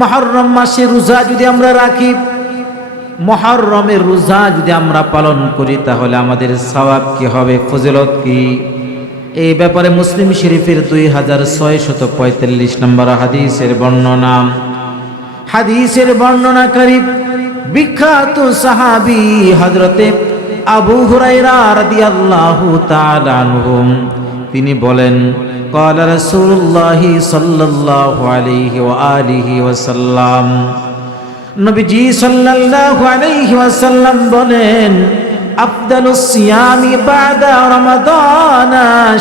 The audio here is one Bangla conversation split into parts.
মহরম মাসে রোজা যদি আমরা রাখি মহরমের রোজা যদি আমরা পালন করি, তাহলে আমাদের সওয়াব কি হবে, ফজিলত কি? এই ব্যাপারে মুসলিম শরীফের দুই হাজার ছয় শত পঁয়তাল্লিশ নম্বর হাদিসের বর্ণনা। হাদিসের বর্ণনাকারী বিখ্যাত সাহাবি হজরতে আবু হুরাইরা রাদিয়াল্লাহু তিনি বলেন قال رسول الله صلى الله عليه وآله وسلم নবীজি সাল্লাল্লাহু আলাইহি ওয়াসাল্লাম বলেন আফদালুস সিয়ামি বাদা রমাদান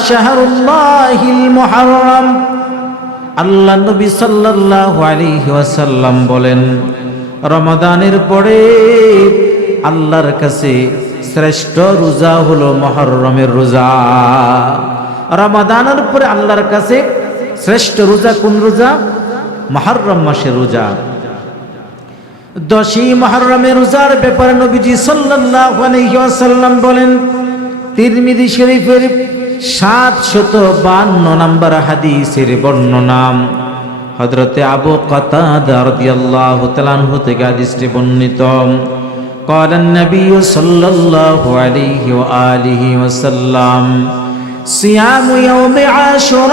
শাহরুল্লাহিল মুহররম আল্লাহ নবী সাল্লাল্লাহু আলাইহি ওয়াসাল্লাম বলেন রমাদানের পরে আল্লাহর কাছে শ্রেষ্ঠ রোজা হলো মহররমের রোজা রমাদানের পরে আল্লাহর কাছে শ্রেষ্ঠ রোজা কোন রোজা মহররম মাসের রোজা দশই মহরমের রোজার ব্যাপারে নবীজি সাল্লাল্লাহু আলাইহি ওয়াসাল্লাম বলেন তিরমিজি শরীফের সাতশত বান্ন নম্বর হাদিসের বর্ণনা হযরতে আবু কাতাদা রাদিয়াল্লাহু তাআলা আনহু থেকে হাদিসটি বর্ণিত قال النبي صلى الله عليه وآله وسلم صيام يوم عاشوراء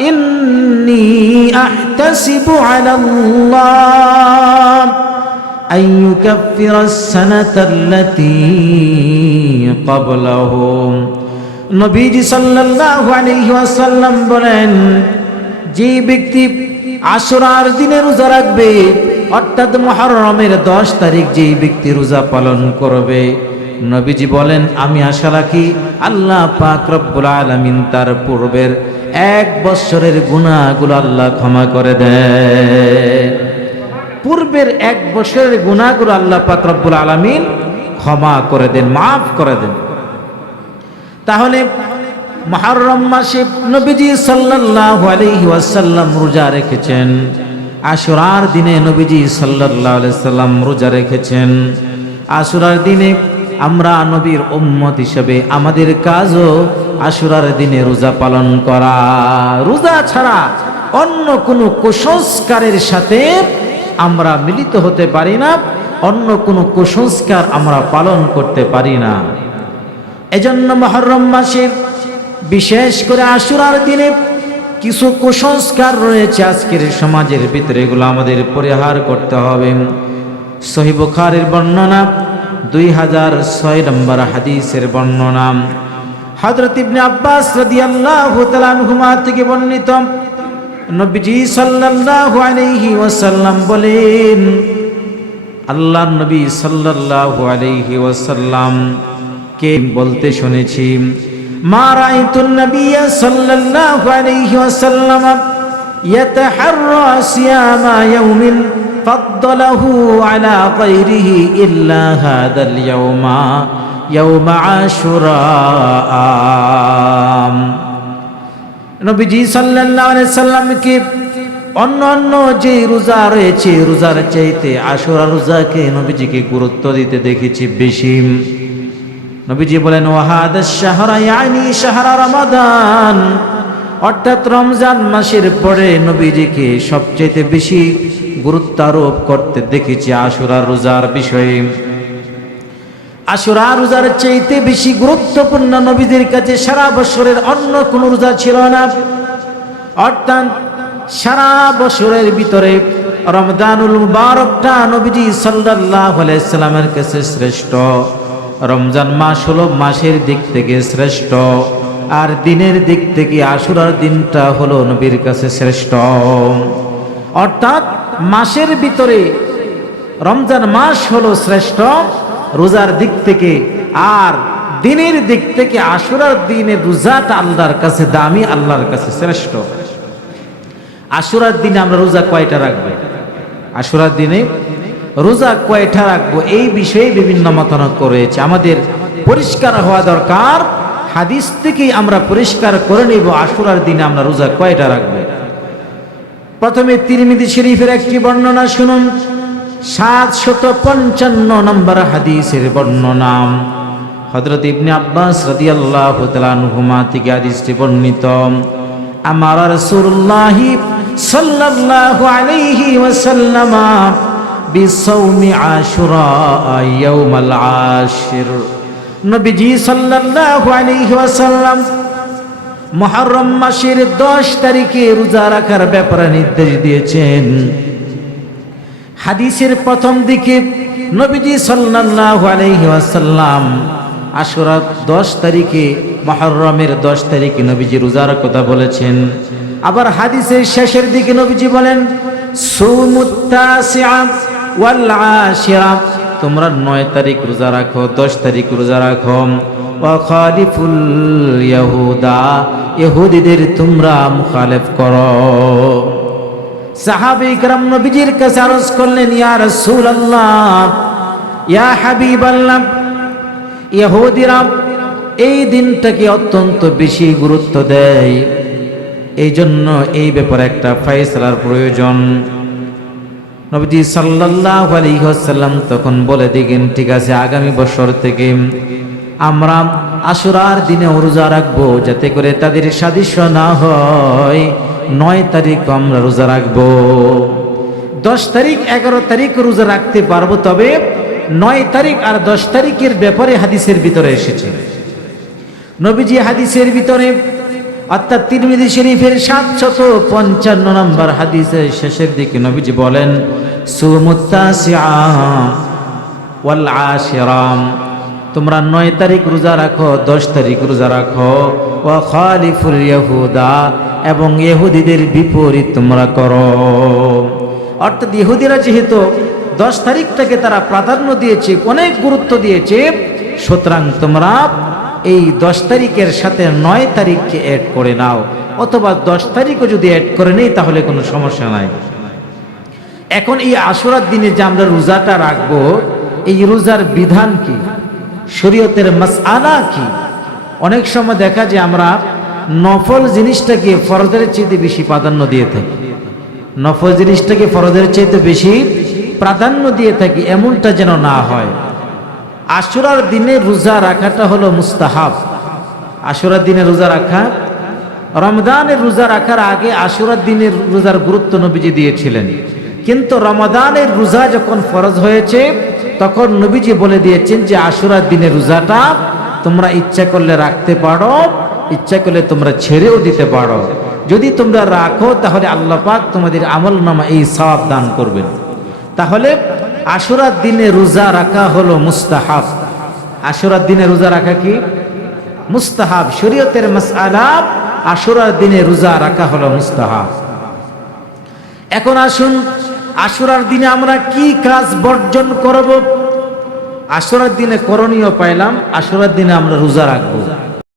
إني أحتسب على الله أن يكفر السنة التي قبله নবীজি সাল্লাল্লাহু আলাইহি ওয়াসাল্লাম বলেন যে ব্যক্তি আশুরার দিনে রোজা রাখবে অর্থাৎ মুহররমের 10 তারিখ যে ব্যক্তি রোজা পালন করবে নবীজি বলেন, আমি আশা রাখি আল্লাহ পাক রব্বুল আলামিন তার পূর্বের এক বৎসরের গুণাগুলো আল্লাহ ক্ষমা করে দেয় পূর্বের এক বছরের গুণাগুলো আল্লাহ পাক রব্বুল আলামিন ক্ষমা করে দেন, মাফ করে দেন। তাহলে মহরম মাসে নবীজি সাল্লাল্লাহু আলাইহি ওয়াসাল্লাম রোজা রেখেছেন, আশুরার দিনে নবীজি সাল্লাল্লাহু আলাইহি সাল্লাম রোজা রেখেছেন, আশুরার দিনে আমরা নবীর উম্মত হিসেবে আমাদের কাজও আশুরার দিনে রোজা পালন করা। রোজা ছাড়া অন্য কোনো কুসংস্কারের সাথে আমরা মিলিত হতে পারি না, অন্য কোনো কুসংস্কার আমরা পালন করতে পারি না। এজন্য মহরম মাসে বিশেষ করে আশুরার দিনে কিছু কুসংস্কার রয়েছে আজকের সমাজের ভিতরে, এগুলো আমাদের পরিহার করতে হবে। সহিবুখারের বর্ণনা দুই হাজার ছয় নম্বর হাদিসের বর্ণনা। হজরত ইবনে আব্বাস রাদিয়াল্লাহু তাআলা আনহুমা থেকে বর্ণিত। নবীজি সাল্লাল্লাহু আলাইহি ওয়াসাল্লাম বলেন আল্লাহ নবী সাল্লাল্লাহু আলাইহি ওয়াসাল্লাম কে বলতে শুনেছি, মা রাআইতুন নবিয়্য সাল্লাল্লাহু আলাইহি ওয়াসাল্লাম ইয়াতাহাররা সিয়ামা ইয়াউমিন فضله على غيره إلا هذا اليوم يوم عاشوراء নবীজি সাল্লাল্লাহু আলাইহি সাল্লামকে অন্য অন্য যে রোজা রয়েছে রোজার চাইতে আশুরা রোজাকে নবীজিকে গুরুত্ব দিতে দেখেছি বেশি নবীজি বলেন ওয়াহাদ শাহরা ইয়ানি শাহরা রমাদান অর্থাৎ রমজান মাসের পরে নবীজিকে সবচেয়ে বেশি গুরুত্ব আরোপ করতে দেখেছি আশুরা রোজার বিষয়ে। আশুরা রোজার চাইতে বেশি গুরুত্বপূর্ণ নবীদের কাছে সারা বছরের অন্য কোন রোজা ছিল না। অর্থাৎ সারা বছরের ভিতরে রমজানুল মুবারকটা নবীজি সাল্লাল্লাহু আলাইহি সাল্লামের কাছে শ্রেষ্ঠ। রমজান মাস হলো মাসের দিক থেকে শ্রেষ্ঠ। আর দিনের দিক থেকে আশুরার দিনটা হলো নবীর কাছে শ্রেষ্ঠ। অর্থাৎ মাসের ভিতরে রমজান মাস হলো শ্রেষ্ঠ। রোজার দিক থেকে আর দিনের দিক থেকে আশুরার দিনে রোজাটা আল্লাহর কাছে দামি, আল্লাহর কাছে শ্রেষ্ঠ। আশুরার দিনে আমরা রোজা কয়টা রাখব? আশুরার দিনে রোজা কয়টা রাখব? এই বিষয়ে বিভিন্ন মতামত করেছে আমাদের পরিষ্কার হওয়া দরকার। হাদিস থেকেই আমরা পরিষ্কার করে নিব আশুরার দিনে আমরা রোজা কয়টা রাখব। প্রথমে তিরমিদি শরীফের একটি বর্ণনা শুনুন। সাতশত পঞ্চান্ন নম্বর হাদিসের বর্ণনা। হজরত ইবনে আব্বাস রাদিয়াল্লাহু তাআলা আনহুমা থেকে হাদিসটি বর্ণিত। আমার রাসূলুল্লাহ সাল্লাল্লাহু আলাইহি ওয়াসাল্লাম বিসাওমি আশুরা ইয়াউমাল আশির। নবীজি সাল্লাল্লাহু আলাইহি ওয়াসাল্লাম মহরম মাসের দশ তারিখে রোজা রাখার ব্যাপারে নির্দেশ দিয়েছেন। হাদিসের প্রথম দিকে নবীজি সাল্লাল্লাহু আলাইহি ওয়াসাল্লাম দশ তারিখে, মহরমের দশ তারিখে নবীজি রোজার কথা বলেছেন। আবার হাদিসের শেষের দিকে নবীজি বলেন তোমরা নয় তারিখ রোজা রাখো, দশ তারিখ রোজা রাখো। ওয়াখালিফুল ইয়াহুদা, ইহুদিদের তোমরা মুখালেফ করো। সাহাবে ইকরাম নবীজির কাছে আরজ করলেন, ইয়া রাসূলুল্লাহ, ইয়া হাবিবাল্লাহ, ইহুদিরা, এই দিনটাকে অত্যন্ত বেশি গুরুত্ব দেয়। এই জন্য এই ব্যাপারে একটা ফয়সালার প্রয়োজন। নবীজি সাল্লাল্লাহু আলাইহি ওয়াসাল্লাম তখন বলে দিলেন, ঠিক আছে, আগামী বছর থেকে আমরা আশুরার দিনে রোজা রাখব, যাতে করে তাদের সাদৃশ্য না হয়। নয় তারিখ আমরা রোজা রাখব। দশ তারিখ, এগারো তারিখ রোজা রাখতে পারব, তবে নয় তারিখ আর দশ তারিখের ব্যাপারে হাদিসের ভিতরে এসেছে। নবীজি হাদিসের ভিতরে অর্থাৎ তিরমিজি শরীফের সাতশত পঞ্চান্ন নম্বর হাদিসের শেষের দিকে নবীজি বলেন, সুমুত্তাসিআ ওয়াল আশিরাম তোমরা নয় তারিখ রোজা রাখো, দশ তারিখ রোজা রাখো। ও খালিফুল ইহুদা এবং ইহুদিদের বিপরীত তোমরা করো। অর্থাৎ ইহুদিরা যেহেতু দশ তারিখটাকে তারা প্রাধান্য দিয়েছে, অনেক গুরুত্ব দিয়েছে, সুতরাং তোমরা এই দশ তারিখের সাথে নয় তারিখকে অ্যাড করে নাও। অথবা দশ তারিখও যদি অ্যাড করে নেই, তাহলে কোনো সমস্যা নাই। এখন এই আশুরার দিনে যে আমরা রোজাটা রাখব, এই রোজার বিধান কি? শরীয়তের মাসআলা কি? অনেক সময় দেখা যায় আমরা নফল জিনিসটাকে ফরজের চাইতে বেশি প্রাধান্য দিয়ে থাকি। নফল জিনিসটাকে ফরজের চাইতে বেশি প্রাধান্য দিয়ে থাকি, এমনটা যেন না হয়। আশুরার দিনে রোজা রাখাটা হলো মুস্তাহাব। আশুরার দিনে রোজা রাখা রমদানের রোজা রাখার আগে আশুরার দিনের রোজার গুরুত্ব নবীজি দিয়েছিলেন। কিন্তু রমাদানের রোজা যখন ফরজ হয়েছে তখন নবীজি বলে দিয়েছেন যে আশুরার দিনের রোজাটা তোমরা ইচ্ছা করলে রাখতে পারো, ইচ্ছা করলে তোমরা ছেড়েও দিতে পারো। যদি তোমরা রাখো, তাহলে আল্লাহ পাক তোমাদের আমল নামা এই সওয়াব দান করবেন। তাহলে আশুরার দিনে রোজা রাখা হলো মুস্তাহাব। আশুরার দিনে রোজা রাখা কি? মুস্তাহাব। শরীয়তের মাসআলাব আশুরার দিনে রোজা রাখা হলো মুস্তাহাব। এখন আসুন আশুরার দিনে আমরা কি কাজ বর্জন করব? আশুরার দিনে করণীয় পাইলাম, আশুরার দিনে আমরা রোজা রাখব।